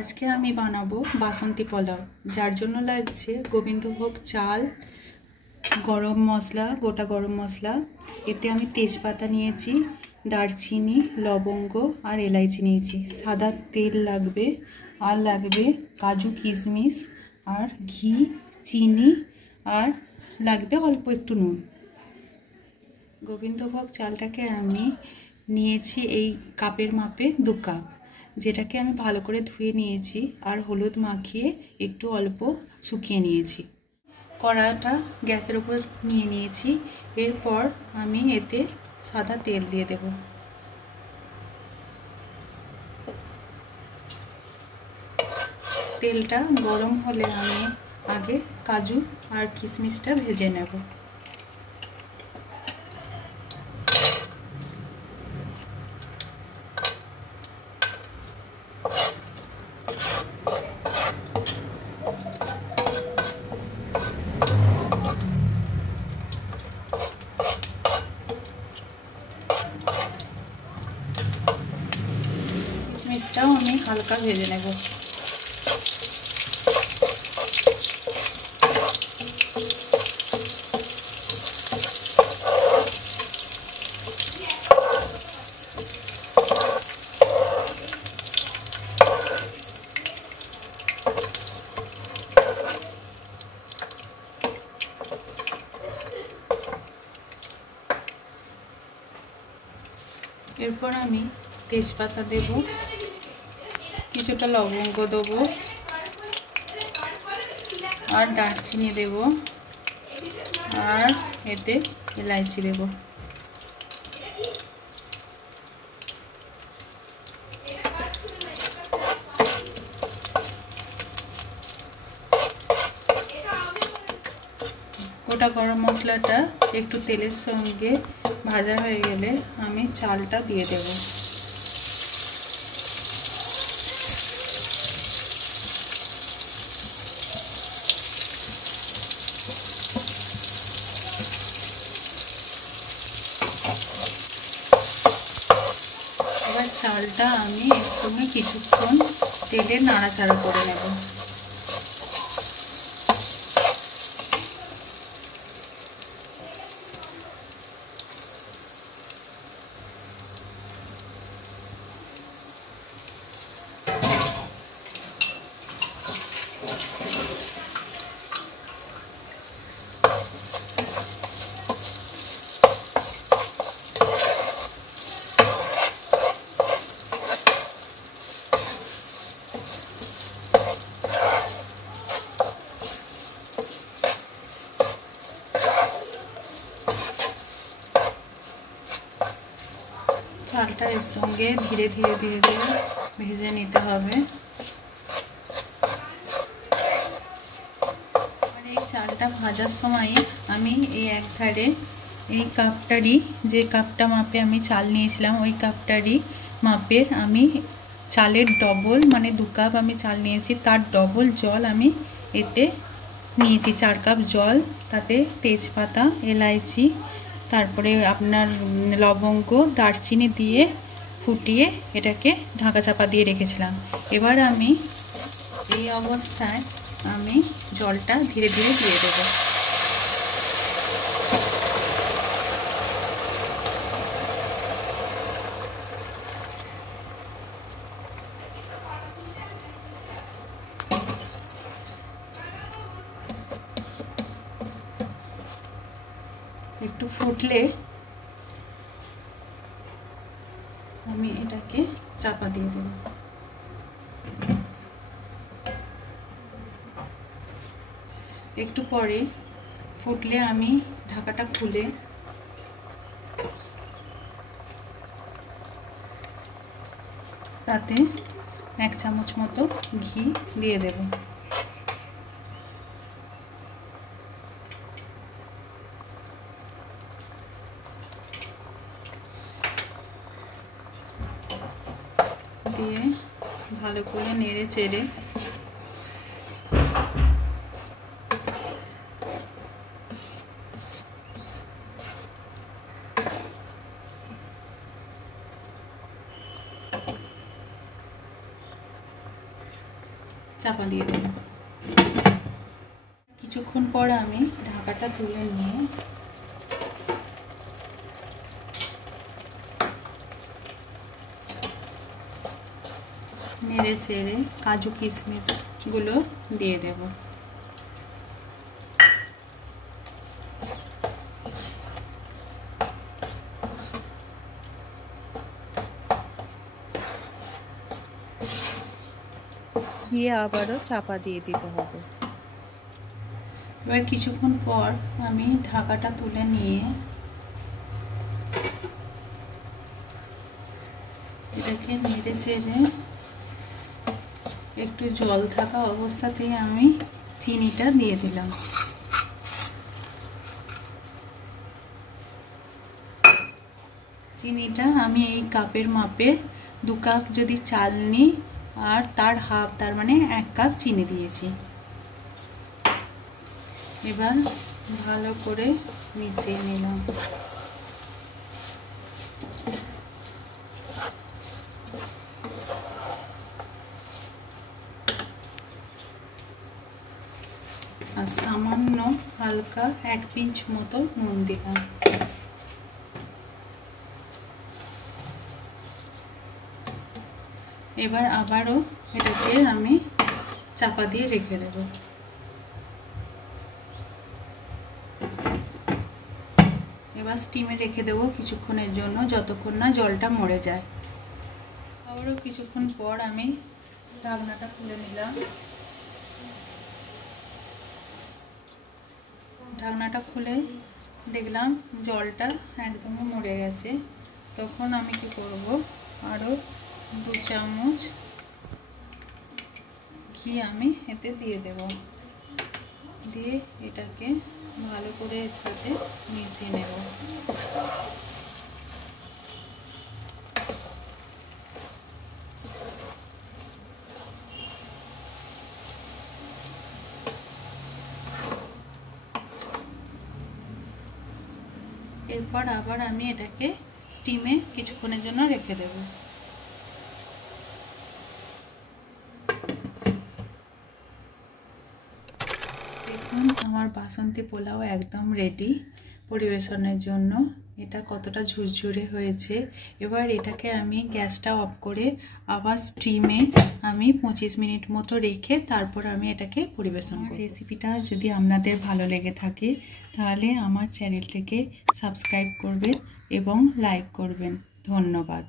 আজকে আমি বানাবো বাসন্তী পোলাও, যার জন্য লাগছে গোবিন্দভোগ চাল, গরম মশলা, গোটা গরম মশলা, এতে আমি তেজপাতা নিয়েছি, দারচিনি, লবঙ্গ আর এলাইচি নিয়েছি, সাদা তেল লাগবে, আর লাগবে কাজু কিশমিশ আর ঘি, চিনি, আর লাগবে অল্প একটু নুন। গোবিন্দভোগ চালটাকে আমি নিয়েছি এই কাপের মাপে 2 কাপ, যেটাকে আমি ভালো করে ধুয়ে নিয়েছি আর হলুদ মাখিয়ে একটু অল্প শুকিয়ে নিয়েছি। কড়াটা গ্যাসের উপর নিয়ে নিয়েছি। এরপর আমি এতে সাদা তেল দিয়ে দেব। তেলটা গরম হলে আমি আগে কাজু আর কিশমিশটা ভেজে নেব। কিশমিশটাও আমি হালকা ভেজে নেব। এরপর আমি তেজপাতা দেব, কিছুটা লবঙ্গ দেব আর দারচিনি দেব আর এতে এলাইচি দেব। গোটা গরম মশলাটা একটু তেলের সঙ্গে ভাজা হয়ে গেলে আমি চালটা দিয়ে দেব। এবার চালটা আমি এর সঙ্গে কিছুক্ষণ তেলে নাড়াচাড়া করে নেব। চালটা এর সঙ্গে ধীরে ধীরে ভেজে নিতে হবে। আর এই চালটা ভাজার সময় আমি এই এক ধারে এই কাপটারই, যে কাপটা মাপে আমি চাল নিয়েছিলাম, ওই কাপটারই মাপের আমি চালের ডবল, মানে 2 কাপ আমি চাল নিয়েছি, তার ডবল জল আমি এতে নিয়েছি, 4 কাপ জল। তাতে তেজপাতা, এলাইচি, তারপরে আপনার লবঙ্গ, দারচিনি দিয়ে ফুটিয়ে এটাকে ঢাকা চাপা দিয়ে রেখেছিলাম। এবার আমি এই অবস্থায় আমি জলটা ধীরে ধীরে দিয়ে দেব। একটু ফুটলে আমি এটাকে চাপা দিয়ে দেব। একটু পরে ফুটলে আমি ঢাকাটা খুলে তাতে 1 চামচ মতো ঘি দিয়ে দেব। দিয়ে ভালো করে নেড়ে চেড়ে চাপা দিয়ে দেব। কিছুক্ষণ পর আমি ঢাকাটা তুলে নিয়ে নেড়ে চেড়ে কাজু কিশমিশগুলো দিয়ে দেব। দিয়ে আবারও চাপা দিয়ে দিতে হবে। এবার কিছুক্ষণ পর আমি ঢাকাটা তুলে নিয়ে এটাকে নেড়ে চেড়ে একটু জল থাকা অবস্থাতেই আমি চিনিটা দিয়ে দিলাম। চিনিটা আমি এই কাপের মাপে 2 কাপ যদি চাল নিই আর তার হাফ, তার মানে 1 কাপ চিনি দিয়েছি। এবার ভালো করে মিশিয়ে নিলাম। আর সামান্য হালকা 1 পিঞ্চ মতো নুন দিলাম। এবার আবারও এটাকে আমি চাপা দিয়ে রেখে দেব। এবার স্টিমে রেখে দেবো কিছুক্ষণের জন্য, যতক্ষণ না জলটা মরে যায়। আবারও কিছুক্ষণ পর আমি ঢাকনাটা খুলে নিলাম। ঢাকনাটা খুলে দেখলাম জলটা একদমই মরে গেছে। তখন আমি কি করব, আরও 2 চামচ ঘি আমি এতে দিয়ে দেব। দিয়ে এটাকে ভালো করে এর সাথে মিশিয়ে নেব। এরপর আবার আমি এটাকে স্টিমে কিছুক্ষণের জন্য রেখে দেব। দেখুন আমার বাসন্তী পোলাও একদম রেডি পরিবেশনের জন্য। এটা কতটা ঝুরঝুরে হয়েছে। এবার এটাকে আমি গ্যাসটা অফ করে আবার স্টিমে আমি 25 মিনিট মতো রেখে তারপর আমি এটাকে পরিবেশন করব। রেসিপিটা যদি আপনাদের ভালো লেগে থাকে তাহলে আমার চ্যানেলটিকে সাবস্ক্রাইব করবেন এবং লাইক করবেন। ধন্যবাদ।